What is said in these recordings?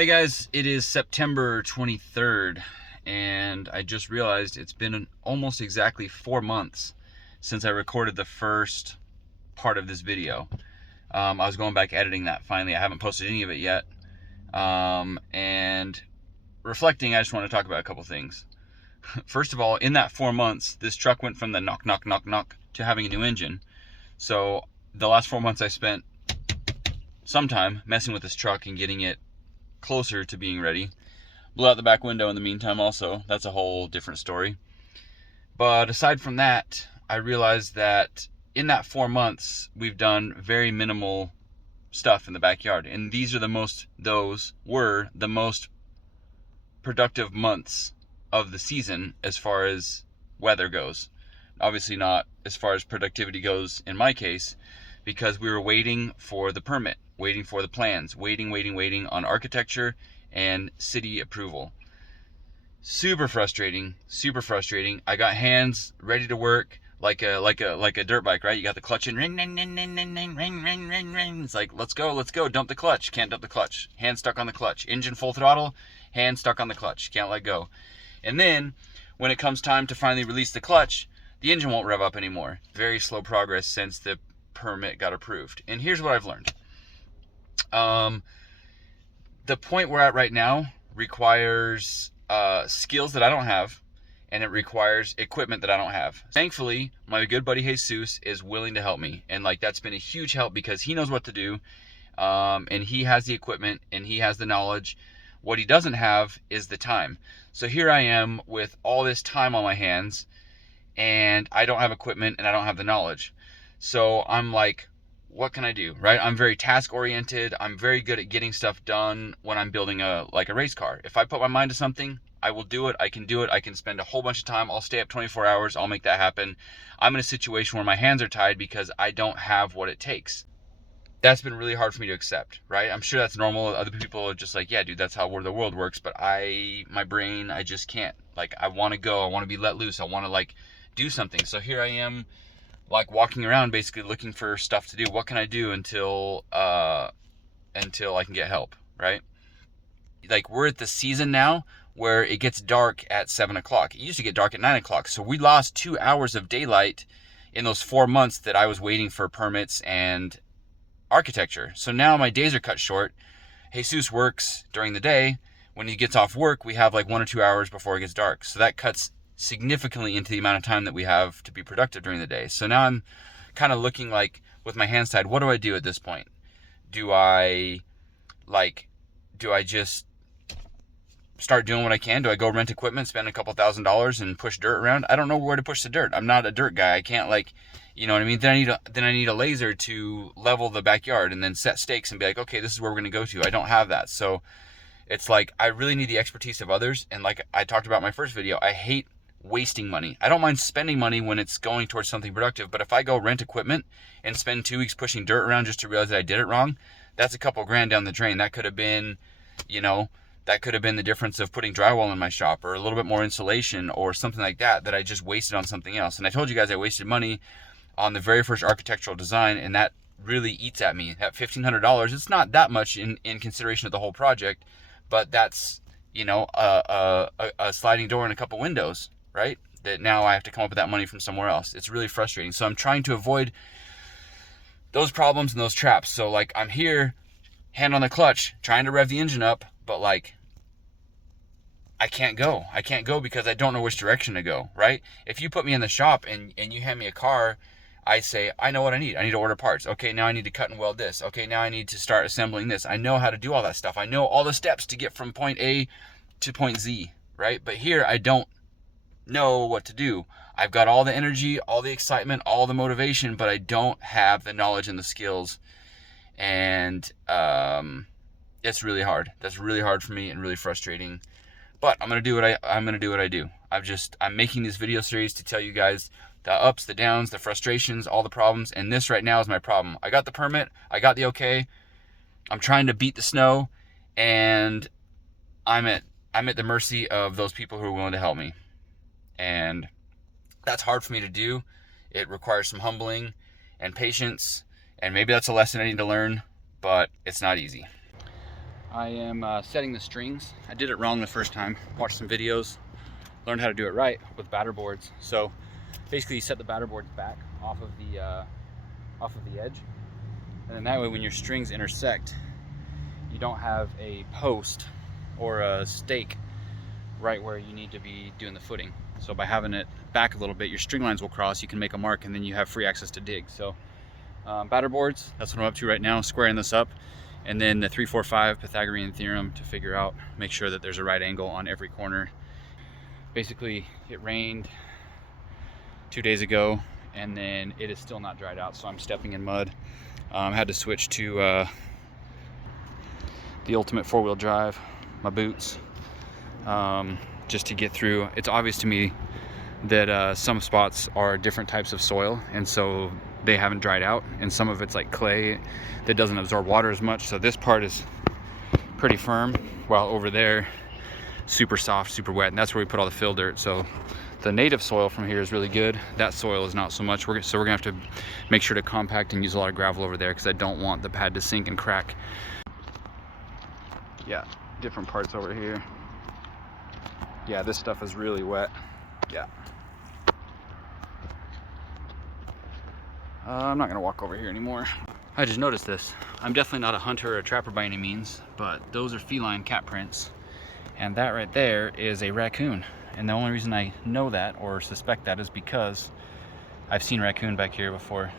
Hey guys, it is September 23rd, and I just realized it's been almost exactly 4 months since I recorded the first part of this video. I was going back editing that finally. I haven't posted any of it yet. And reflecting, I just want to talk about a couple things. First of all, in that 4 months, this truck went from the knock, knock, knock, knock to having a new engine. So the last 4 months I spent some time messing with this truck and getting it closer to being ready. Blew out the back window in the meantime also. That's a whole different story. But aside from that, I realized that in that 4 months, we've done very minimal stuff in the backyard. And those were the most productive months of the season as far as weather goes. Obviously not as far as productivity goes in my case, because we were waiting for the permit, waiting for the plans, waiting on architecture and city approval. Super frustrating. I got hands ready to work like a dirt bike, right? You got the clutch in, ring, ring, ring, ring, ring, ring, ring, ring, ring, ring. It's like, let's go, dump the clutch. Can't dump the clutch. Hand stuck on the clutch. Engine full throttle, hand stuck on the clutch. Can't let go. And then when it comes time to finally release the clutch, the engine won't rev up anymore. Very slow progress since the permit got approved. And here's what I've learned. The point we're at right now requires skills that I don't have, and it requires equipment that I don't have. Thankfully, my good buddy Jesus is willing to help me, and like that's been a huge help because he knows what to do, and he has the equipment and he has the knowledge. What he doesn't have is the time. So here I am with all this time on my hands, and I don't have equipment and I don't have the knowledge. So I'm like, what can I do, right? I'm very task oriented. I'm very good at getting stuff done when I'm building a race car. If I put my mind to something, I will do it. I can do it. I can spend a whole bunch of time. I'll stay up 24 hours. I'll make that happen. I'm in a situation where my hands are tied because I don't have what it takes. That's been really hard for me to accept, right? I'm sure that's normal. Other people are just like, yeah, dude, that's how the world works. But my brain, I just can't. Like, I want to go. I want to be let loose. I want to do something. So here I am, walking around basically looking for stuff to do. What can I do until I can get help, right? We're at the season now where it gets dark at 7 o'clock. It used to get dark at 9 o'clock. So we lost 2 hours of daylight in those 4 months that I was waiting for permits and architecture. So now my days are cut short. Jesus works during the day. When he gets off work, we have 1 or 2 hours before it gets dark. So that cuts significantly into the amount of time that we have to be productive during the day. So now I'm kind of looking with my hands tied, what do I do at this point? Do I just start doing what I can? Do I go rent equipment, spend a couple $1,000s and push dirt around? I don't know where to push the dirt. I'm not a dirt guy. I can't you know what I mean? Then I need a laser to level the backyard and then set stakes and be like, okay, this is where we're going to go to. I don't have that. So it's I really need the expertise of others. And like I talked about in my first video, I hate wasting money. I don't mind spending money when it's going towards something productive, but if I go rent equipment and spend 2 weeks pushing dirt around just to realize that I did it wrong, that's a couple grand down the drain. That could have been, the difference of putting drywall in my shop or a little bit more insulation or something like that I just wasted on something else. And I told you guys I wasted money on the very first architectural design, and that really eats at me. At $1,500, it's not that much in consideration of the whole project, but that's, a sliding door and a couple windows, right? That now I have to come up with that money from somewhere else. It's really frustrating. So I'm trying to avoid those problems and those traps. So I'm here, hand on the clutch, trying to rev the engine up, but I can't go. I can't go because I don't know which direction to go, right? If you put me in the shop and you hand me a car, I say, I know what I need. I need to order parts. Okay, now I need to cut and weld this. Okay, now I need to start assembling this. I know how to do all that stuff. I know all the steps to get from point A to point Z, right? But here I don't know what to do. I've got all the energy, all the excitement, all the motivation, but I don't have the knowledge and the skills. And it's really hard. That's really hard for me and really frustrating. But I'm gonna do what I do. I'm making this video series to tell you guys the ups, the downs, the frustrations, all the problems, and this right now is my problem. I got the permit, I got the okay. I'm trying to beat the snow, and I'm at the mercy of those people who are willing to help me. And that's hard for me to do. It requires some humbling and patience, and maybe that's a lesson I need to learn, but it's not easy. I am setting the strings. I did it wrong the first time. Watched some videos, learned how to do it right with batter boards. So basically you set the batter boards back off of the edge, and then that way when your strings intersect, you don't have a post or a stake right where you need to be doing the footing. So by having it back a little bit, your string lines will cross, you can make a mark, and then you have free access to dig. So batter boards, that's what I'm up to right now, squaring this up. And then the 3-4-5 Pythagorean theorem to figure out, make sure that there's a right angle on every corner. Basically, it rained 2 days ago, and then it is still not dried out, so I'm stepping in mud. Had to switch to the ultimate 4-wheel drive, my boots, just to get through. It's obvious to me that some spots are different types of soil, and so they haven't dried out, and some of it's like clay that doesn't absorb water as much. So this part is pretty firm, while over there super soft, super wet, and that's where we put all the fill dirt. So the native soil from here is really good. That soil is not so much. So we're gonna have to make sure to compact and use a lot of gravel over there, because I don't want the pad to sink and crack. Yeah, different parts over here. Yeah, this stuff is really wet. Yeah. I'm not gonna walk over here anymore. I just noticed this. I'm definitely not a hunter or a trapper by any means, but those are feline cat prints. And that right there is a raccoon. And the only reason I know that or suspect that is because I've seen raccoon back here before.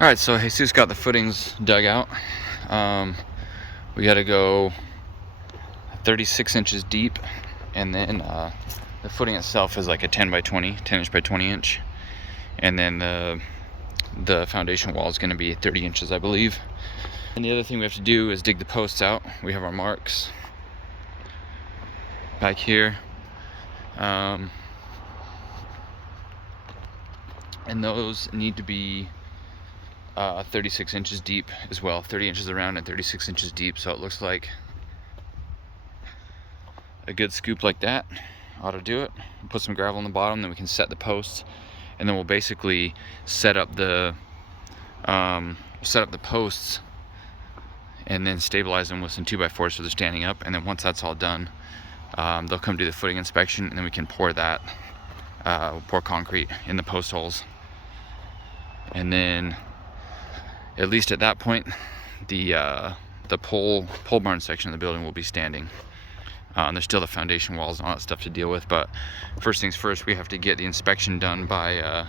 All right, so Jesus got the footings dug out. We got to go 36 inches deep, and then the footing itself is like a 10 inch by 20 inch, and then the foundation wall is going to be 30 inches, I believe. And the other thing we have to do is dig the posts out. We have our marks back here, and those need to be 36 inches deep as well, 30 inches around and 36 inches deep. So it looks like a good scoop like that ought to do it. We'll put some gravel on the bottom, then we can set the posts, and then we'll basically set up the posts and then stabilize them with some 2x4s so they're standing up. And then once that's all done, they'll come do the footing inspection, and then we can pour concrete in the post holes. And then at least at that point, the pole barn section of the building will be standing. There's still the foundation walls and all that stuff to deal with, but first things first, we have to get the inspection done by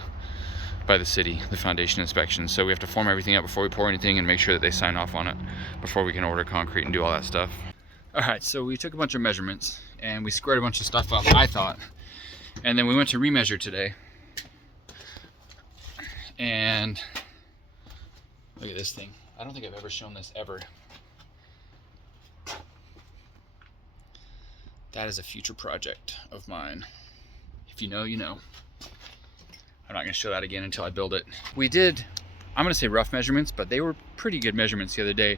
the city, the foundation inspection. So we have to form everything up before we pour anything and make sure that they sign off on it before we can order concrete and do all that stuff. All right, so we took a bunch of measurements and we squared a bunch of stuff up, I thought, and then we went to remeasure today, and Look at this thing. I don't think I've ever shown this ever. That is a future project of mine. If you know, you know. I'm not gonna show that again until I build it. We did, I'm gonna say rough measurements, but they were pretty good measurements the other day.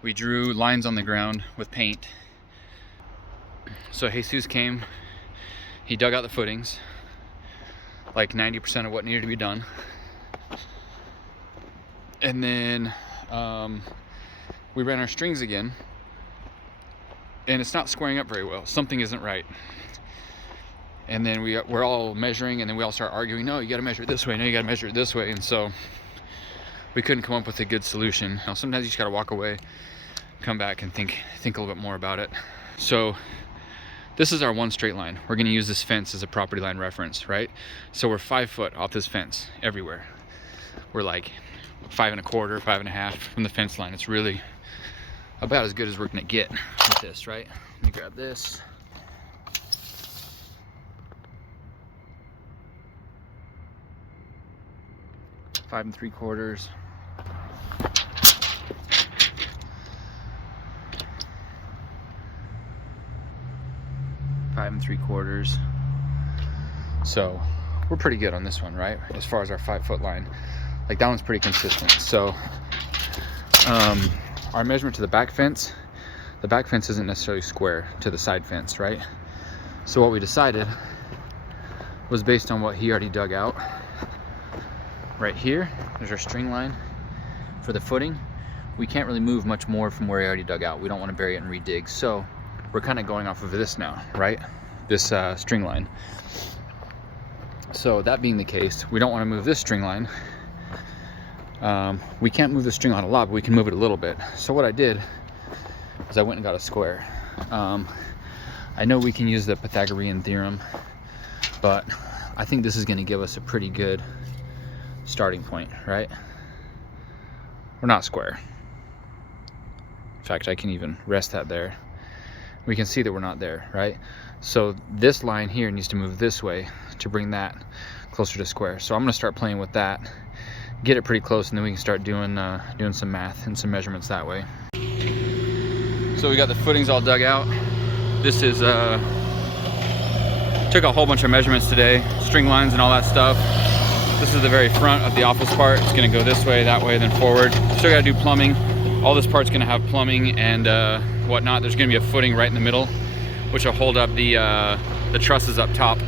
We drew lines on the ground with paint. So Jesus came, he dug out the footings, like 90% of what needed to be done. And then we ran our strings again, and it's not squaring up very well. Something isn't right. And then we're all measuring, and then we all start arguing, no, you gotta measure it this way, no, you gotta measure it this way. And so we couldn't come up with a good solution. Now, sometimes you just gotta walk away, come back and think a little bit more about it. So this is our one straight line. We're gonna use this fence as a property line reference, right? So we're 5 foot off this fence everywhere. We're like 5 1/4, 5 1/2 from the fence line. It's really about as good as we're gonna get with this, right? Let me grab this. Five 3/4. 5 3/4. So we're pretty good on this one, right? As far as our 5 foot line, like that one's pretty consistent. So our measurement to the back fence isn't necessarily square to the side fence, right? So what we decided was based on what he already dug out. Right here, there's our string line for the footing. We can't really move much more from where he already dug out. We don't want to bury it and redig. So we're kind of going off of this now, right? This string line. So that being the case, we don't want to move this string line. We can't move the string line a lot, but we can move it a little bit. So what I did is I went and got a square. I know we can use the Pythagorean theorem, but I think this is going to give us a pretty good starting point, right? We're not square. In fact, I can even rest that there. We can see that we're not there, right? So this line here needs to move this way to bring that closer to square. So I'm gonna start playing with that, get it pretty close, and then we can start doing some math and some measurements that way. So we got the footings all dug out. This is took a whole bunch of measurements today, string lines and all that stuff. This is the very front of the office part. It's gonna go this way, that way, then forward. Still gotta do plumbing. All this part's gonna have plumbing and whatnot. There's gonna be a footing right in the middle, which will hold up the trusses up top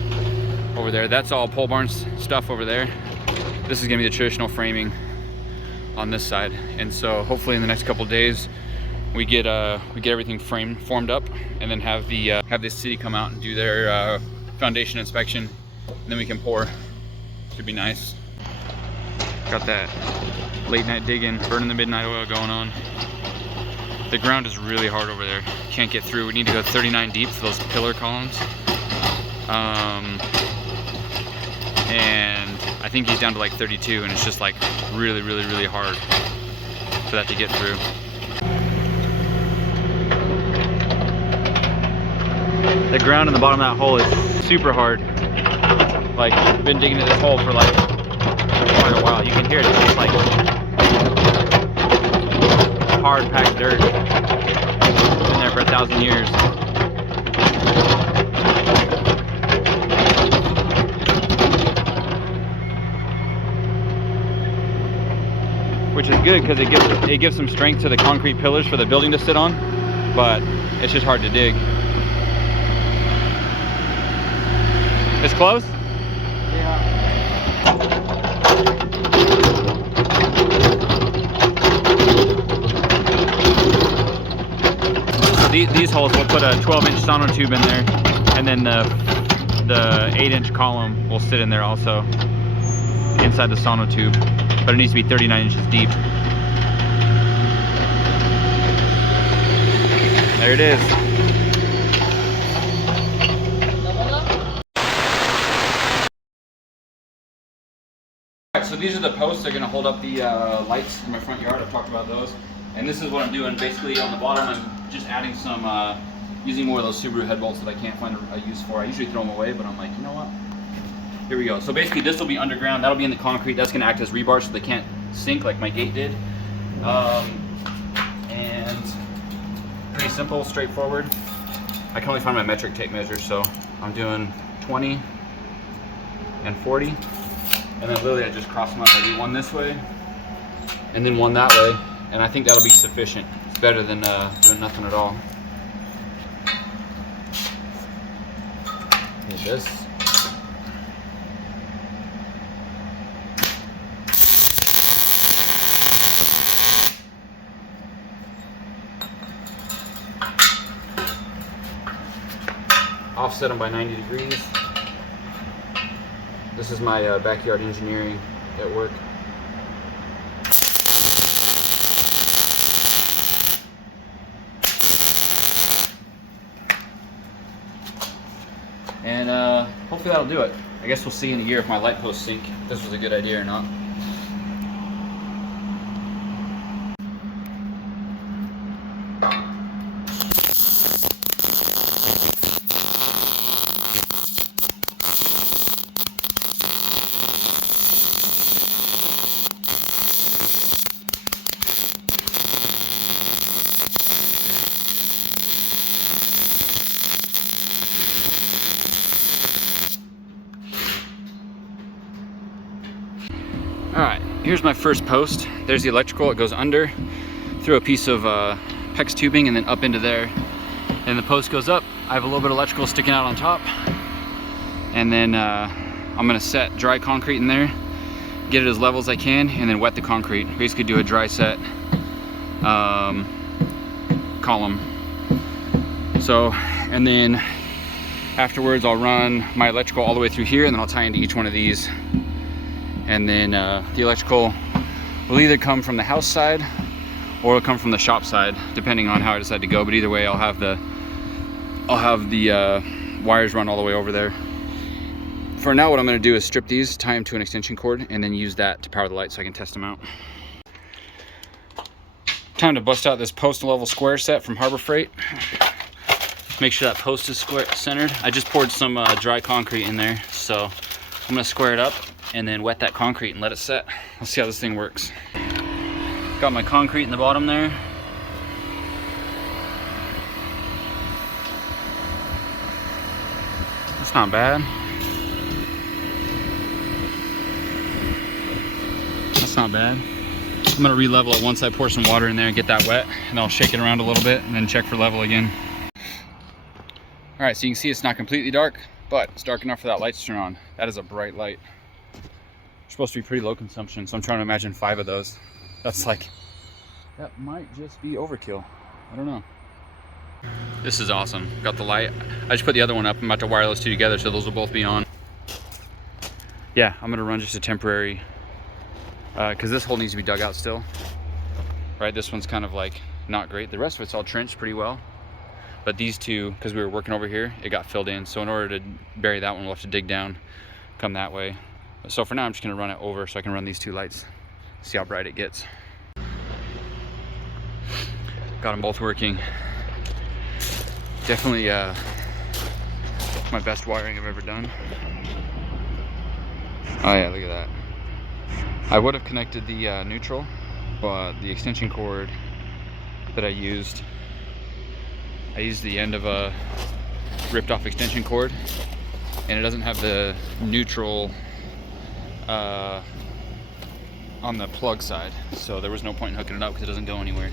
over there. That's all pole barn stuff over there. This is gonna be the traditional framing on this side. And so hopefully in the next couple of days, we get everything formed up, and then have the city come out and do their foundation inspection, and then we can pour. Should be nice. Got that late night digging, burning the midnight oil going on. The ground is really hard over there. Can't get through. We need to go 39 deep for those pillar columns. And I think he's down to like 32, and it's just like really, really, really hard for that to get through. The ground in the bottom of that hole is super hard. Like, I've been digging at this hole for like quite a while. You can hear it. It's just like hard packed dirt. Been there for 1,000 years. Which is good because it gives some strength to the concrete pillars for the building to sit on, but it's just hard to dig. It's close? So these holes, we'll put a 12-inch sonotube in there, and then the 8-inch column will sit in there also, inside the sonotube, but it needs to be 39 inches deep. There it is. So these are the posts that are going to hold up the lights in my front yard. I've talked about those. And this is what I'm doing. Basically on the bottom, I'm just adding some, using more of those Subaru head bolts that I can't find a use for. I usually throw them away, but I'm like, you know what? Here we go. So basically this will be underground. That'll be in the concrete. That's going to act as rebar so they can't sink like my gate did. And pretty simple, straightforward. I can only find my metric tape measure, so I'm doing 20 and 40. And then literally I just cross them up. I do one this way and then one that way. And I think that'll be sufficient. It's better than doing nothing at all. Need this. Offset them by 90 degrees. This is my backyard engineering at work. And hopefully that'll do it. I guess we'll see in a year if my light posts sink, if this was a good idea or not. Alright, here's my first post. There's the electrical. It goes under through a piece of PEX tubing and then up into there. And the post goes up. I have a little bit of electrical sticking out on top. And then I'm going to set dry concrete in there, get it as level as I can, and then wet the concrete. Basically do a dry set column. So, and then afterwards I'll run my electrical all the way through here, and then I'll tie into each one of these. And then the electrical will either come from the house side or it'll come from the shop side, depending on how I decide to go. But either way, I'll have the wires run all the way over there. For now, what I'm going to do is strip these, tie them to an extension cord, and then use that to power the light so I can test them out. Time to bust out this post level square set from Harbor Freight. Make sure that post is square centered. I just poured some dry concrete in there, so I'm going to square it up and then wet that concrete and let it set. Let's see how this thing works. Got my concrete in the bottom there. That's not bad. That's not bad. I'm gonna re-level it once I pour some water in there and get that wet, and I'll shake it around a little bit and then check for level again. All right, so you can see it's not completely dark, but it's dark enough for that light to turn on. That is a bright light. It's supposed to be pretty low consumption, so I'm trying to imagine 5 of those. That's like, that might just be overkill. I don't know. This is awesome. Got the light. I just put the other one up. I'm about to wire those two together so those will both be on. Yeah, I'm gonna run just a temporary, because this hole needs to be dug out still. Right, this one's kind of like not great. The rest of it's all trenched pretty well. But these two, because we were working over here, it got filled in. So in order to bury that one, we'll have to dig down, come that way. So for now, I'm just gonna run it over so I can run these 2 lights, see how bright it gets. Got them both working. Definitely my best wiring I've ever done. Oh yeah, look at that. I would have connected the neutral, but the extension cord that I used the end of a ripped off extension cord, and it doesn't have the neutral on the plug side, so there was no point in hooking it up because it doesn't go anywhere.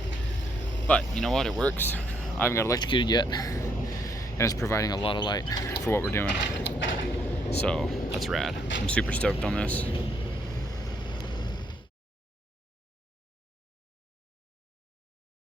But you know what, it works. I haven't got electrocuted yet, and it's providing a lot of light for what we're doing, so that's rad. I'm super stoked on this.